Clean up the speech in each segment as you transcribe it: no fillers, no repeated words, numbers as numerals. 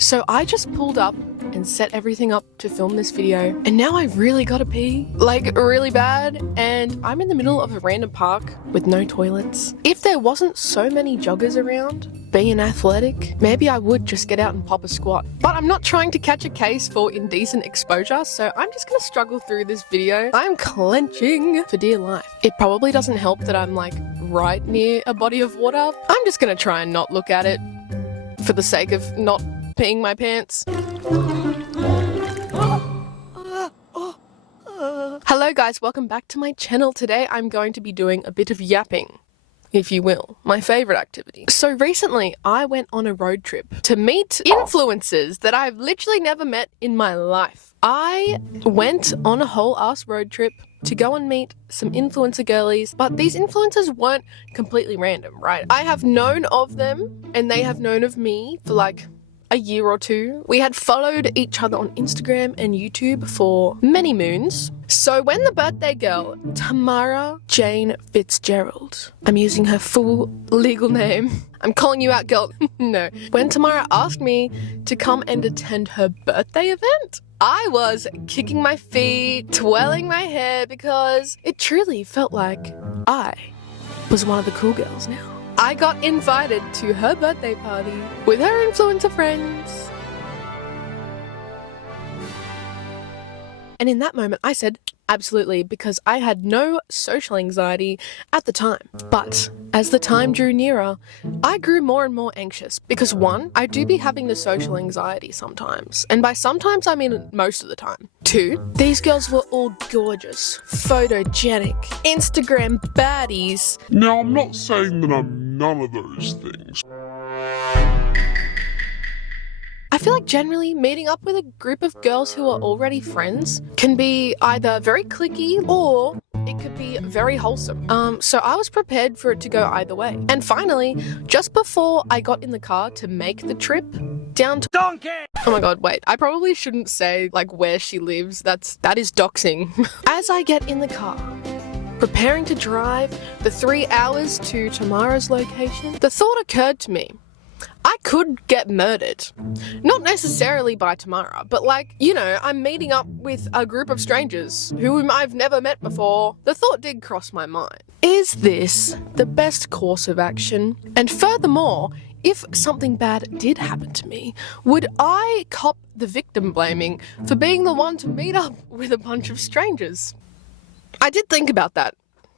So I just pulled up and set everything up to film this video, and now I really gotta pee, like really bad, and I'm in the middle of a random park with no toilets. If there wasn't so many joggers around, being athletic, maybe I would just get out and pop a squat. But I'm not trying to catch a case for indecent exposure, so I'm just gonna struggle through this video. I'm clenching for dear life. It probably doesn't help that I'm like right near a body of water. I'm just gonna try and not look at it for the sake of not peeing my pants. Hello guys, welcome back to my channel. Today I'm going to be doing a bit of yapping, if you will, my favorite activity. So recently I went on a road trip to meet influencers that I've literally never met in my life. I went on a whole ass road trip to go and meet some influencer girlies, but these influencers weren't completely random, right? I have known of them and they have known of me for like a year or two. We had followed each other on Instagram and YouTube for many moons. So when the birthday girl, Tamarah Jane Fitzgerald, I'm using her full legal name, I'm calling you out, girl. No. When Tamara asked me to come and attend her birthday event, I was kicking my feet, twirling my hair, because it truly felt like I was one of the cool girls now. I got invited to her birthday party with her influencer friends. And in that moment, I said, absolutely, because I had no social anxiety at the time. But as the time drew nearer, I grew more and more anxious because one, I do be having the social anxiety sometimes. And by sometimes, I mean most of the time. Two, these girls were all gorgeous, photogenic, Instagram baddies. Now, I'm not saying that I'm none of those things. I feel like generally meeting up with a group of girls who are already friends can be either very cliquey or it could be very wholesome. So I was prepared for it to go either way. And finally, just before I got in the car to make the trip down to Donkey. Oh my god, wait. I probably shouldn't say like where she lives. That is doxing. As I get in the car, preparing to drive the 3 hours to Tamarah's location, the thought occurred to me, I could get murdered. Not necessarily by Tamara, but like, you know, I'm meeting up with a group of strangers whom I've never met before. The thought did cross my mind. Is this the best course of action? And furthermore, if something bad did happen to me, would I cop the victim blaming for being the one to meet up with a bunch of strangers? I did think about that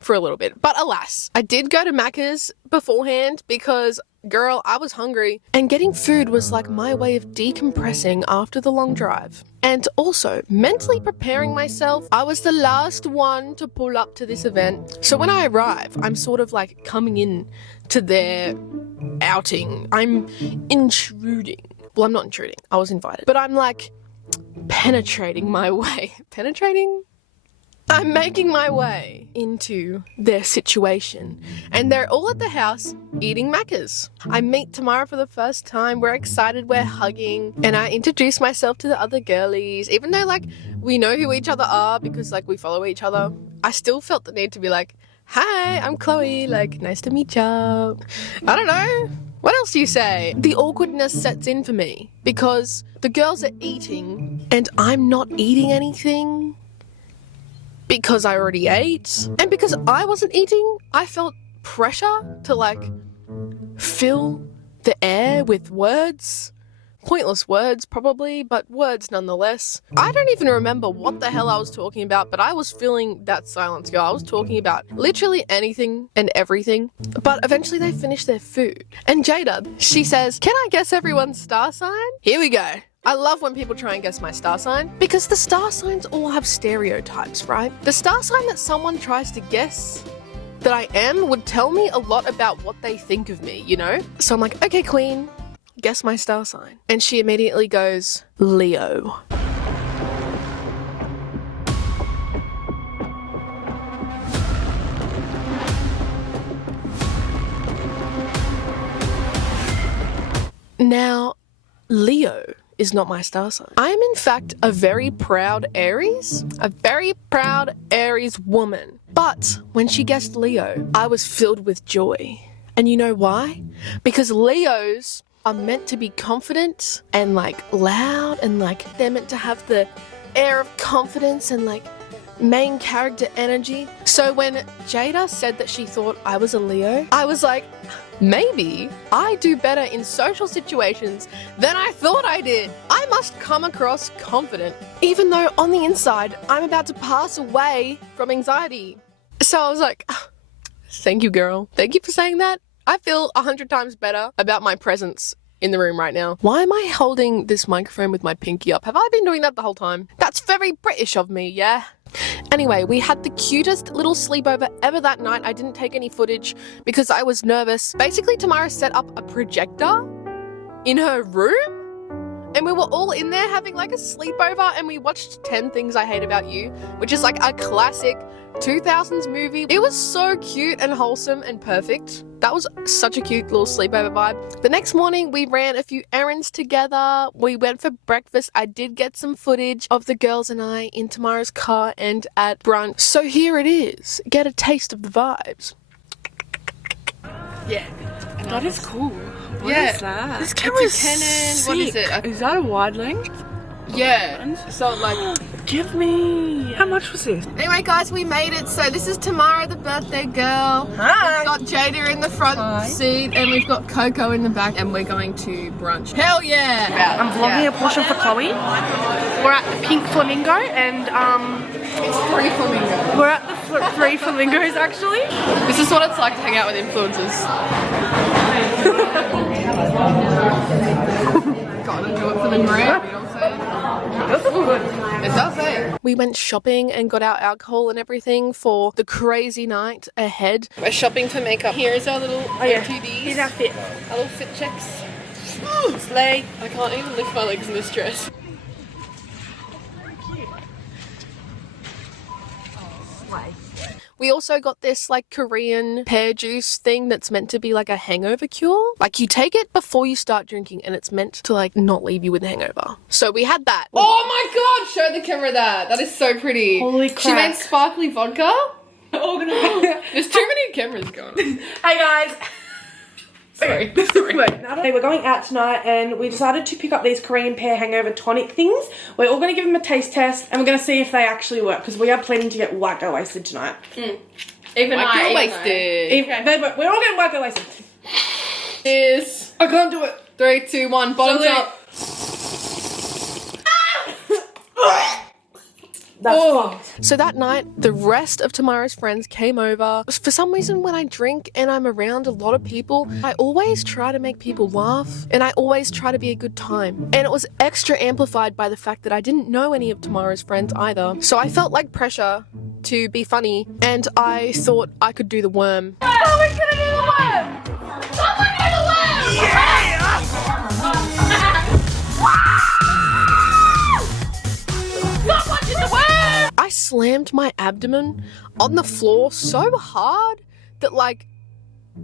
for a little bit, but alas, I did go to Macca's beforehand because girl, I was hungry, and getting food was like my way of decompressing after the long drive. And also, mentally preparing myself, I was the last one to pull up to this event. So when I arrive, I'm sort of like coming in to their outing. I'm intruding. Well, I'm not intruding. I was invited. But I'm like penetrating my way. Penetrating? I'm making my way into their situation, and they're all at the house eating Macca's. I meet Tamara for the first time, we're excited, we're hugging, and I introduce myself to the other girlies. Even though like we know who each other are because like we follow each other, I still felt the need to be like, hi, I'm Chloe, like nice to meet ya. I don't know. What else do you say? The awkwardness sets in for me because the girls are eating and I'm not eating anything. Because I already ate, and because I wasn't eating, I felt pressure to like fill the air with words. Pointless words probably, but words nonetheless. I don't even remember what the hell I was talking about, but I was feeling that silence, girl. I was talking about literally anything and everything, but eventually they finished their food. And Jada, she says, can I guess everyone's star sign? Here we go. I love when people try and guess my star sign because the star signs all have stereotypes, right? The star sign that someone tries to guess that I am would tell me a lot about what they think of me, you know? So I'm like, okay, queen, guess my star sign. And she immediately goes, Leo. Now, Leo is not my star sign. I am in fact a very proud Aries, woman. But when she guessed Leo, I was filled with joy. And you know why? Because Leos are meant to be confident and like loud and like they're meant to have the air of confidence and like main character energy. So when Jada said that she thought I was a Leo, I was like, maybe I do better in social situations than I thought I did. I must come across confident, even though on the inside I'm about to pass away from anxiety. So I was like, thank you, girl. Thank you for saying that. I feel 100 times better about my presence in the room right now. Why am I holding this microphone with my pinky up? Have I been doing that the whole time? That's very British of me, yeah? Anyway, we had the cutest little sleepover ever that night. I didn't take any footage because I was nervous. Basically, Tamara set up a projector in her room and we were all in there having like a sleepover and we watched 10 Things I Hate About You, which is like a classic 2000s movie. It was so cute and wholesome and perfect. That was such a cute little sleepover vibe. The next morning, we ran a few errands together. We went for breakfast. I did get some footage of the girls and I in Tamara's car and at brunch. So here it is. Get a taste of the vibes. Yeah. That is cool. What is that? This camera is Canon. sick. What is it? Is that a wide length? Yeah. So like, Give me. How much was this? Anyway, guys, we made it. So this is Tamara, the birthday girl. Hi. We've got Jada in the front seat and we've got Coco in the back and we're going to brunch. Hell yeah! I'm vlogging a portion for Chloe. We're at the Pink Flamingo and It's 3 flamingos. we're at the 3 flamingos actually. this is what it's like to hang out with influencers. Gotta do it for the gram, you know what I'm saying? It does say. We went shopping and got our alcohol and everything for the crazy night ahead. We're shopping for makeup. Here's our little Here's OTDs. our fit. Our little fit checks. Slay. I can't even lift my legs in this dress. We also got this like Korean pear juice thing that's meant to be like a hangover cure. Like you take it before you start drinking and it's meant to like not leave you with a hangover. So we had that. Oh my god, show the camera that. That is so pretty. Holy She crap. made sparkly vodka. There's too many cameras going. Hey guys. Sorry. Hey, we're going out tonight and we decided to pick up these Korean pear hangover tonic things. We're all going to give them a taste test and we're going to see if they actually work because we are planning to get wacko wasted tonight. Even I, I wasted. We're all getting wacko wasted. Cheers. I can't do it. 3, 2, 1. Bottoms Salute. up. That's Oh. fucked. So that night, the rest of Tamara's friends came over. For some reason, when I drink and I'm around a lot of people, I always try to make people laugh and I always try to be a good time. And it was extra amplified by the fact that I didn't know any of Tamara's friends either. So I felt like pressure to be funny and I thought I could do the worm. Someone's gonna do the worm! Someone do the worm! Someone did the worm! I slammed my abdomen on the floor so hard that like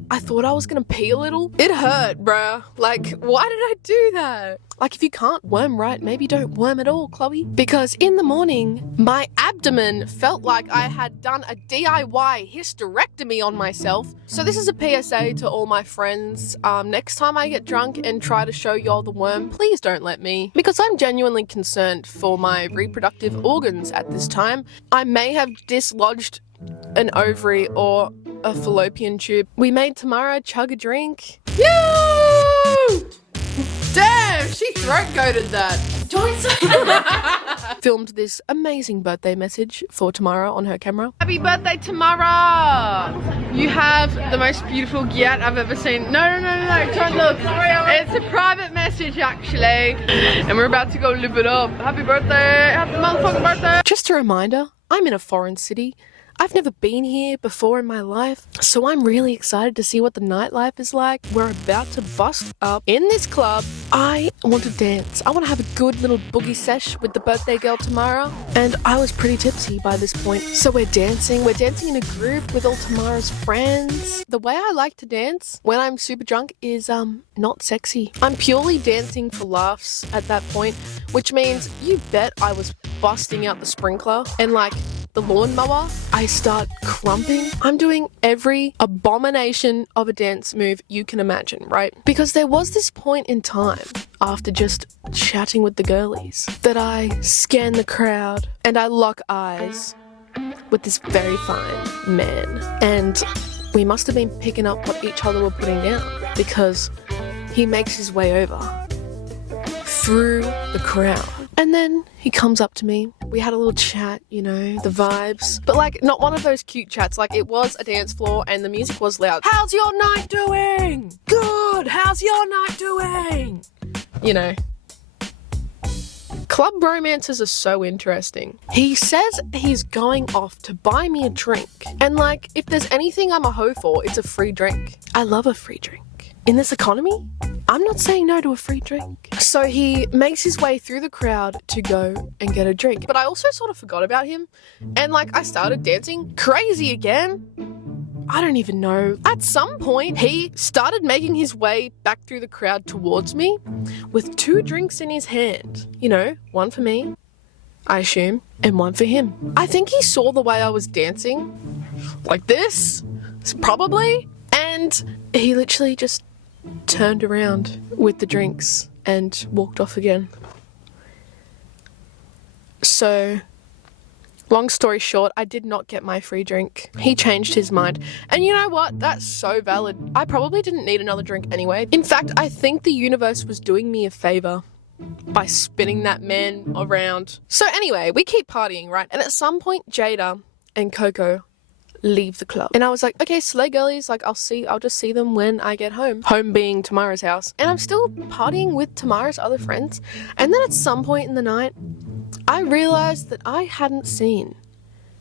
I thought I was gonna pee a little. It hurt, bruh. Like, why did I do that? Like, if you can't worm right, maybe don't worm at all, Chloe. Because in the morning, my abdomen felt like I had done a DIY hysterectomy on myself. So this is a PSA to all my friends. Next time I get drunk and try to show y'all the worm, please don't let me. Because I'm genuinely concerned for my reproductive organs at this time. I may have dislodged an ovary or a fallopian tube. We made Tamara chug a drink. Yoo! Damn, she throat goated that. Don't say Filmed this amazing birthday message for Tamara on her camera. Happy birthday, Tamara! You have the most beautiful gyat I've ever seen. No, don't look. It's a private message, actually. And we're about to go live it up. Happy birthday! Happy motherfucking birthday! Just a reminder, I'm in a foreign city. I've never been here before in my life, so I'm really excited to see what the nightlife is like. We're about to bust up in this club. I want to dance. I want to have a good little boogie sesh with the birthday girl Tamara, and I was pretty tipsy by this point. So we're dancing in a group with all Tamara's friends. The way I like to dance when I'm super drunk is not sexy. I'm purely dancing for laughs at that point, which means you bet I was busting out the sprinkler and like the lawnmower. I start crumping. I'm doing every abomination of a dance move you can imagine, right? Because there was this point in time after just chatting with the girlies that I scan the crowd and I lock eyes with this very fine man. And we must have been picking up what each other were putting down because he makes his way over through the crowd. And then he comes up to me. We had a little chat, you know, the vibes. But like, not one of those cute chats. Like, it was a dance floor and the music was loud. How's your night doing? Good. How's your night doing? You know. Club romances are so interesting. He says he's going off to buy me a drink. And like, if there's anything I'm a hoe for, it's a free drink. I love a free drink. In this economy, I'm not saying no to a free drink. So he makes his way through the crowd to go and get a drink. But I also sort of forgot about him. And like, I started dancing crazy again. I don't even know. At some point, he started making his way back through the crowd towards me with 2 drinks in his hand. You know, one for me, I assume, and one for him. I think he saw the way I was dancing, like this, probably, and he literally just turned around with the drinks and walked off again. So, long story short, I did not get my free drink. He changed his mind. And you know what? That's so valid. I probably didn't need another drink anyway. In fact, I think the universe was doing me a favor by spinning that man around. So anyway, we keep partying, right? And at some point, Jada and Coco leave the club. And I was like, okay, slay girlies, like I'll just see them when I get home. Home being Tamara's house. And I'm still partying with Tamara's other friends. And then at some point in the night, I realized that I hadn't seen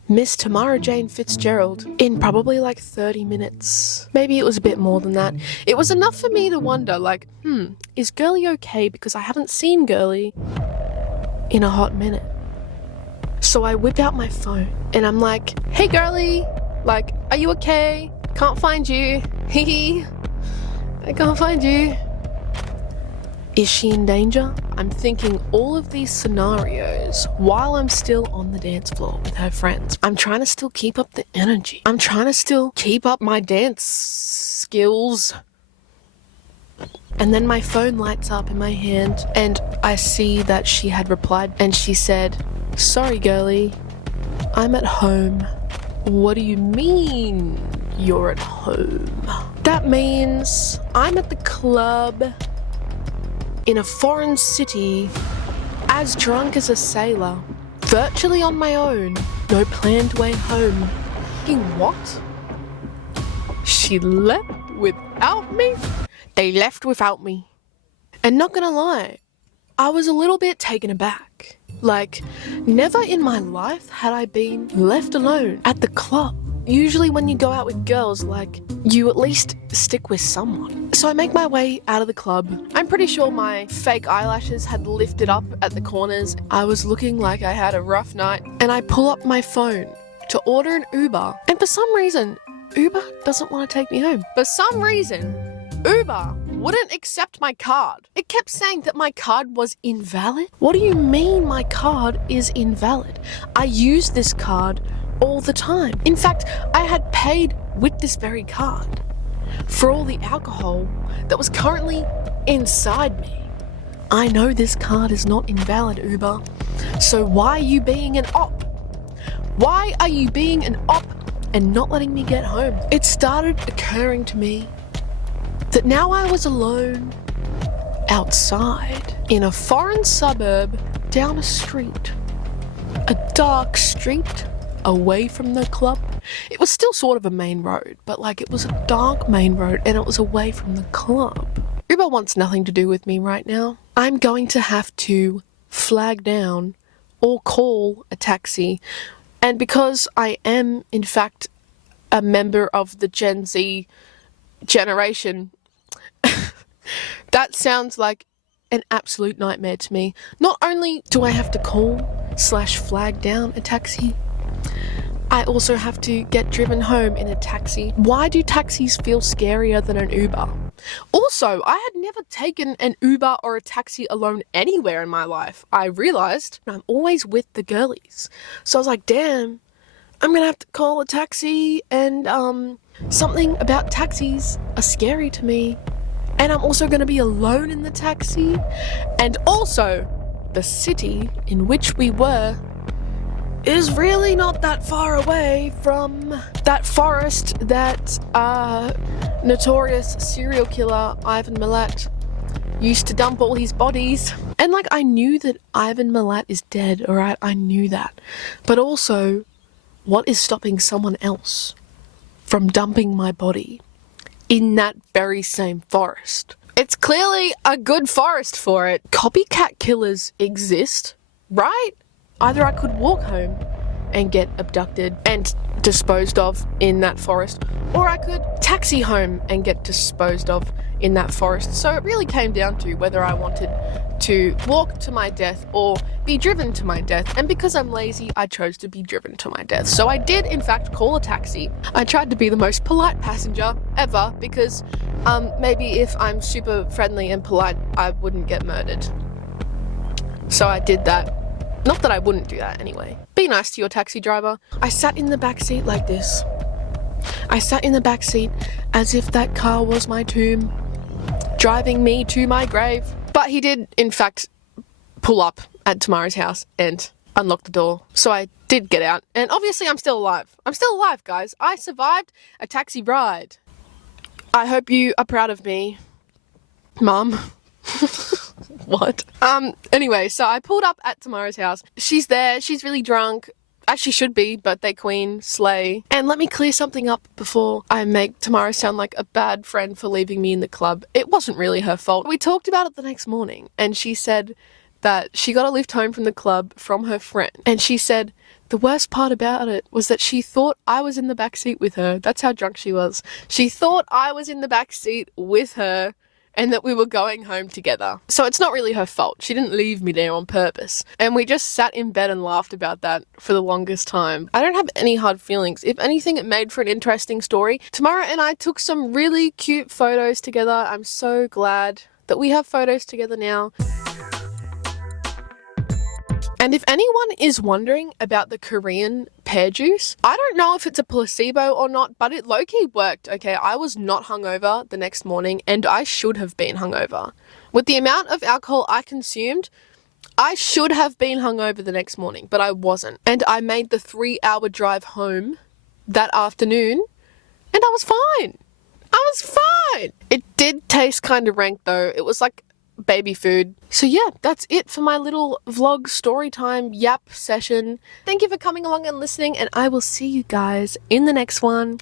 Miss Tamara Jane Fitzgerald in probably like 30 minutes. Maybe it was a bit more than that. It was enough for me to wonder, like, is Girlie okay? Because I haven't seen Girlie in a hot minute. So I whip out my phone and I'm like, hey Girlie, like, are you okay? Can't find you. Hee. I can't find you. Is she in danger? I'm thinking all of these scenarios while I'm still on the dance floor with her friends. I'm trying to still keep up the energy. I'm trying to still keep up my dance skills. And then my phone lights up in my hand and I see that she had replied and she said, sorry girlie, I'm at home. What do you mean you're at home? That means I'm at the club in a foreign city, as drunk as a sailor, virtually on my own, no planned way home. What? She left without me? They left without me. And not gonna lie, I was a little bit taken aback. Like, never in my life had I been left alone at the club. Usually when you go out with girls, like, you at least stick with someone. So I make my way out of the club. I'm pretty sure my fake eyelashes had lifted up at the corners. I was looking like I had a rough night. And I pull up my phone to order an Uber. And for some reason, Uber doesn't want to take me home. For some reason, Uber wouldn't accept my card. It kept saying that my card was invalid. What do you mean my card is invalid? I use this card all the time. In fact, I had paid with this very card for all the alcohol that was currently inside me. I know this card is not invalid, Uber. So why are you being an op? Why are you being an op and not letting me get home? It started occurring to me that now I was alone outside in a foreign suburb down a street, a dark street away from the club. It was still sort of a main road, but like it was a dark main road and it was away from the club. Uber wants nothing to do with me right now. I'm going to have to flag down or call a taxi. And because I am in fact a member of the Gen Z generation, that sounds like an absolute nightmare to me. Not only do I have to call/flag down a taxi, I also have to get driven home in a taxi. Why do taxis feel scarier than an Uber? Also, I had never taken an Uber or a taxi alone anywhere in my life. I realised I'm always with the girlies. So I was like, damn, I'm gonna have to call a taxi, and something about taxis are scary to me. And I'm also gonna be alone in the taxi. And also, the city in which we were is really not that far away from that forest that notorious serial killer Ivan Mallette used to dump all his bodies. And like, I knew that Ivan Mallette is dead, alright? I knew that. But also, what is stopping someone else from dumping my body in that very same forest? It's clearly a good forest for it. Copycat killers exist, right? Either I could walk home and get abducted and disposed of in that forest, or I could taxi home and get disposed of in that forest. So it really came down to whether I wanted to walk to my death or be driven to my death. And because I'm lazy, I chose to be driven to my death. So I did, in fact, call a taxi. I tried to be the most polite passenger ever because maybe if I'm super friendly and polite, I wouldn't get murdered. So I did that. Not that I wouldn't do that anyway. Be nice to your taxi driver. I sat in the back seat like this. I sat in the back seat as if that car was my tomb, driving me to my grave. But he did, in fact, pull up at Tamara's house and unlock the door. So I did get out. And obviously I'm still alive. I'm still alive, guys. I survived a taxi ride. I hope you are proud of me, Mum. What? Anyway, so I pulled up at Tamara's house. She's there. She's really drunk. As she should be, birthday queen, slay. And let me clear something up before I make Tamara sound like a bad friend for leaving me in the club. It wasn't really her fault. We talked about it the next morning, and she said that she got a lift home from the club from her friend. And she said the worst part about it was that she thought I was in the back seat with her. That's how drunk she was. She thought I was in the back seat with her and that we were going home together. So it's not really her fault. She didn't leave me there on purpose. And we just sat in bed and laughed about that for the longest time. I don't have any hard feelings. If anything, it made for an interesting story. Tamara and I took some really cute photos together. I'm so glad that we have photos together now. And if anyone is wondering about the Korean pear juice, I don't know if it's a placebo or not, but it low-key worked, okay? I was not hungover the next morning, and I should have been hungover. With the amount of alcohol I consumed, I should have been hungover the next morning, but I wasn't. And I made the 3-hour drive home that afternoon, and I was fine. I was fine. It did taste kind of rank though. It was like baby food. So yeah, that's it for my little vlog story time yap session. Thank you for coming along and listening, and I will see you guys in the next one.